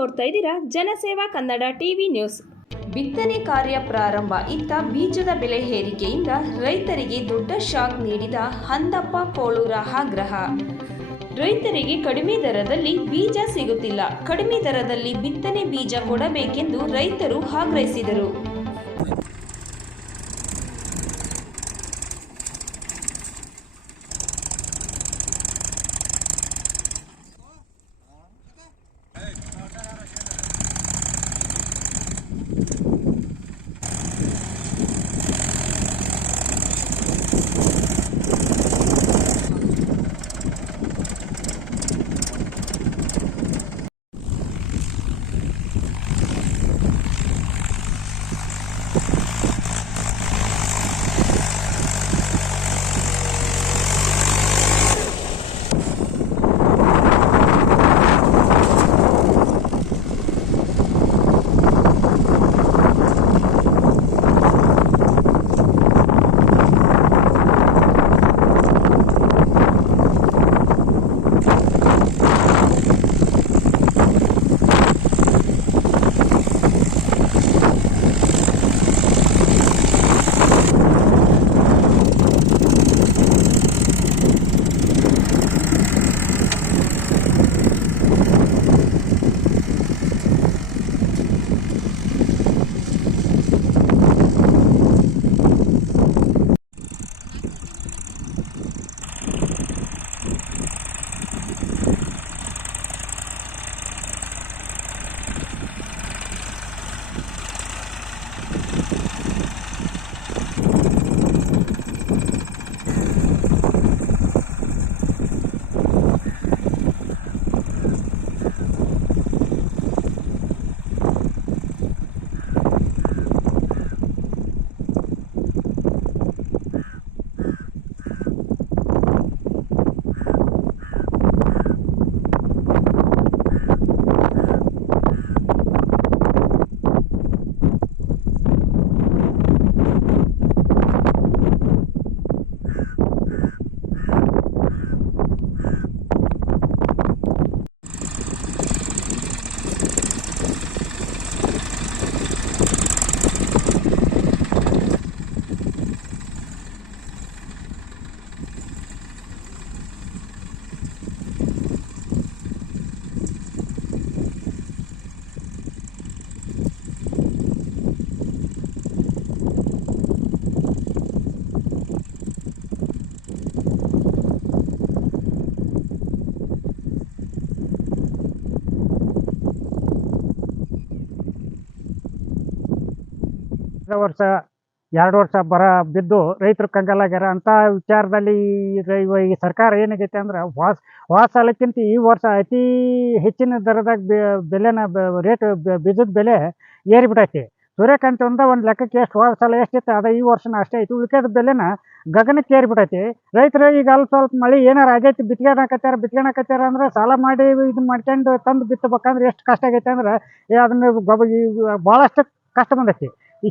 ನೋಡ್ತಾ ಇದ್ದೀರಾ? ಜನಸೇವಾ ಕನ್ನಡ ಟಿವಿ ನ್ಯೂಸ್. ಬಿತ್ತನೆ ಕಾರ್ಯ ಪ್ರಾರಂಭ. ಇತ್ತ ಬೀಜದ ಬೆಲೆ ಏರಿಕೆಯಿಂದ ರೈತರಿಗೆ ದೊಡ್ಡ ಶಾಕ್ ನೀಡಿದ ಹಂದಪ್ಪ ಕೋಳೂರ ಆಗ್ರಹ. ರೈತರಿಗೆ ಕಡಿಮೆ ದರದಲ್ಲಿ ಬೀಜ ಸಿಗುತ್ತಿಲ್ಲ. ಕಡಿಮೆ ದರದಲ್ಲಿ ಬಿತ್ತನೆ ಬೀಜ ಕೊಡಬೇಕೆಂದು ರೈತರು ಆಗ್ರಹಿಸಿದರು. ಕಳೆದ ವರ್ಷ, ಎರಡು ವರ್ಷ ಬರ ಬಿದ್ದು ರೈತರು ಕಂಗಾಲಾಗ್ಯಾರ ಅಂತ ವಿಚಾರದಲ್ಲಿ ಈ ಸರ್ಕಾರ ಏನಾಗೈತೆ ಅಂದ್ರೆ ವಾಸ, ವಾಸಾಲಕ್ಕಿಂತ ಸಾಲಕ್ಕಿಂತ ಈ ವರ್ಷ ಅತಿ ಹೆಚ್ಚಿನ ದರದಾಗ ಬೆಲೆನ ರೇಟ್ ಬೀಜದ ಬೆಲೆ ಏರಿಬಿಟ್ಟೈತಿ ಸೂರ್ಯಕಾಂತಿ ಒಂದ ಒಂದು ಲೆಕ್ಕಕ್ಕೆ ಎಷ್ಟು ಹೋದ ಸಲ ಎಷ್ಟಿತ್ತು ಅದ ಈ ವರ್ಷನ ಅಷ್ಟೇ ಐತಿ. ಉಳಿಕೆದ ಬೆಲೆನ ಗಗನಕ್ಕೆ ಏರಿಬಿಟ್ಟೈತಿ ರೈತರು ಈಗ ಅಲ್ಲಿ ಸ್ವಲ್ಪ ಮಳೆ ಏನಾರು ಆಗೈತಿ ಬಿತ್ಕೊಂಡಾಕತ್ಯಾರ ಬಿತ್ಕೊಂಡಾಕತ್ಯಾರ ಅಂದ್ರೆ ಸಾಲ ಮಾಡಿ ಇದು ಮಾಡ್ಕೊಂಡು ತಂದು ಬಿತ್ತಬೇಕಂದ್ರೆ ಎಷ್ಟು ಕಷ್ಟ ಆಗೈತೆ ಅಂದ್ರೆ ಅದನ್ನ ಗೊಬ್ಬ ಭಾಳಷ್ಟು ಕಷ್ಟ ಬಂದೈತಿ.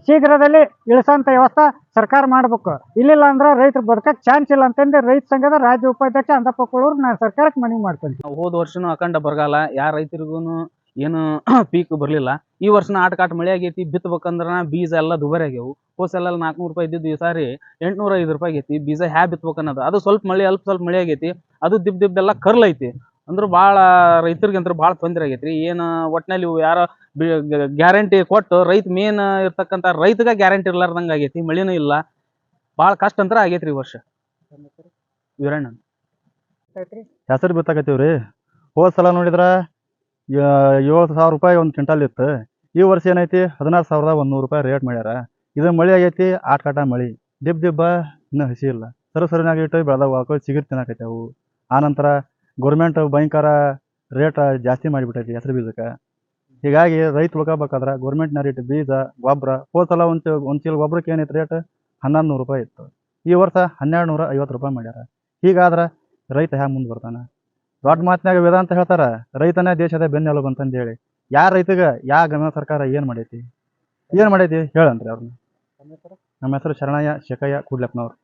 ಶೀಘ್ರದಲ್ಲಿ ಇಳಿಸೋಂಥ ವ್ಯವಸ್ಥೆ ಸರ್ಕಾರ ಮಾಡ್ಬೇಕು. ಇಲ್ಲಿಲ್ಲ ಅಂದ್ರೆ ರೈತರು ಬದುಕಕ್ಕೆ ಚಾನ್ಸ್ ಇಲ್ಲ ಅಂತಂದ್ರೆ ರೈತ ಸಂಘದ ರಾಜ್ಯ ಉಪಾಧ್ಯಕ್ಷ ಅಂದಪ್ಪ ಕೊಳೂರು ನಾನು ಸರ್ಕಾರಕ್ಕೆ ಮನವಿ ಮಾಡ್ತೇನೆ. ನಾವು ಹೋದ ವರ್ಷನೂ ಅಖಂಡ ಬರಗಾಲ, ಯಾರ ರೈತರಿಗೂ ಏನು ಪೀಕ್ ಬರಲಿಲ್ಲ. ಈ ವರ್ಷನ ಆಟಕಾಟ ಮಳೆ ಆಗೈತಿ ಬಿತ್ತಬೇಕಂದ್ರ ಬೀಜ ಎಲ್ಲ ದುಬಾರಿ ಆಗ್ಯವು. ಕೋಸೆಲ್ಲ ಸಲ ನಾಲ್ಕುನೂರು ರೂಪಾಯಿ ಇದ್ದಿದ್ದು ಈ ಸಾರಿ ಎಂಟ್ನೂರ ಐದು ರೂಪಾಯಿ ಆಗೈತಿ, ಬೀಜ ಹ್ಯಾ ಬಿತ್ಬೇಕು ಅನ್ನೋದು ಅದು ಸ್ವಲ್ಪ ಮಳೆ, ಅಲ್ಪ ಸ್ವಲ್ಪ ಮಳೆ ಆಗೈತಿ, ಅದು ದಿಬ್ ದಿಬ್ಬೆಲ್ಲ ಕರ್ಲ್ ಐತಿ. ಅಂದ್ರೆ ಭಾಳ ರೈತರಿಗೆ ಅಂದ್ರೆ ಭಾಳ ತೊಂದರೆ ಆಗೈತ್ರಿ. ಏನು ಒಟ್ನಲ್ಲಿ ಇವು ಯಾರೋ ಗ್ಯಾರಂಟಿ ಕೊಟ್ಟು ರೈತ ಮೇನ್ ಇರ್ತಕ್ಕಂಥ ರೈತಗ ಗ್ಯಾರಂಟಿ ಇರ್ಲಾರ್ದಂಗೆ ಆಗೈತಿ ಮಳಿನೂ ಇಲ್ಲ. ಭಾಳ ಕಷ್ಟ ಅಂತ ಆಗೈತ್ರಿ ಈ ವರ್ಷ. ವೀರಣ್ಣ ಹೆಸರು ಬಿತ್ತಾಕತ್ತೀವಿ ರೀ ಹೋದ ಸಲ ನೋಡಿದ್ರ ಏಳು ಸಾವಿರ ರೂಪಾಯಿ ಒಂದು ಕ್ವಿಂಟಲ್ ಇತ್ತು. ಈ ವರ್ಷ ಏನೈತಿ? ಹದಿನಾರು ಸಾವಿರದ ಒಂದು ನೂರು ರೂಪಾಯಿ ರೇಟ್ ಮಾಡ್ಯಾರ. ಇದು ಮಳೆ ಆಗೈತಿ ಆಟ ಕಾಟ ಮಳೆ. ದಿಬ್ ದಿಬ್ಬ ಇನ್ನೂ ಹಸಿ ಇಲ್ಲ. ಸರಿ ಸರಿನಾಗಿ ಇಟ್ಟು ಬೆಳೆದವು ಹಾಕೋ ಚಿಗುರು ಅವು ಆನಂತರ ಗೌರ್ಮೆಂಟ್ ಭಯಂಕರ ರೇಟ್ ಜಾಸ್ತಿ ಮಾಡಿಬಿಟ್ಟೈತಿ ಹೆಸರು ಬೀಜಕ್ಕೆ. ಹೀಗಾಗಿ ರೈತ ಉಳ್ಕೋಬೇಕಾದ್ರೆ ಗೌರ್ಮೆಂಟ್ನ ರೇಟ್ ಬೀಜ ಗೊಬ್ಬರ ಹೋದ ಸಲ ಒಂದು ಒಂದು ಚೀಲ ಗೊಬ್ಬರಕ್ಕೆ ಏನೈತೆ ರೇಟ್ ಹನ್ನೊಂದು ನೂರು ರೂಪಾಯಿ ಇತ್ತು. ಈ ವರ್ಷ ಹನ್ನೆರಡು ನೂರ ಐವತ್ತು ರೂಪಾಯಿ ಮಾಡ್ಯಾರ. ಹೀಗಾದ್ರೆ ರೈತ ಹ್ಯಾಂಗೆ ಮುಂದೆ ಬರ್ತಾನೆ? ದೊಡ್ಡ ಮಾತಿನಾಗ ವೇದಾಂತ ಹೇಳ್ತಾರೆ ರೈತನೇ ದೇಶದ ಬೆನ್ನೆಲುಬು ಅಂತಂದು ಹೇಳಿ. ಯಾರ ರೈತಗ ಯಾವ ಗಮನ ಸರ್ಕಾರ ಏನು ಮಾಡೈತಿ? ಏನು ಮಾಡೈತಿ? ಹೇಳನ್ರಿ ಅವ್ರನ್ನ ನಮ್ಮ ಹೆಸರು ಶರಣಯ್ಯ ಶೇಖಯ್ಯ ಕೂಡ್ಲಪ್ಪನವ್ರು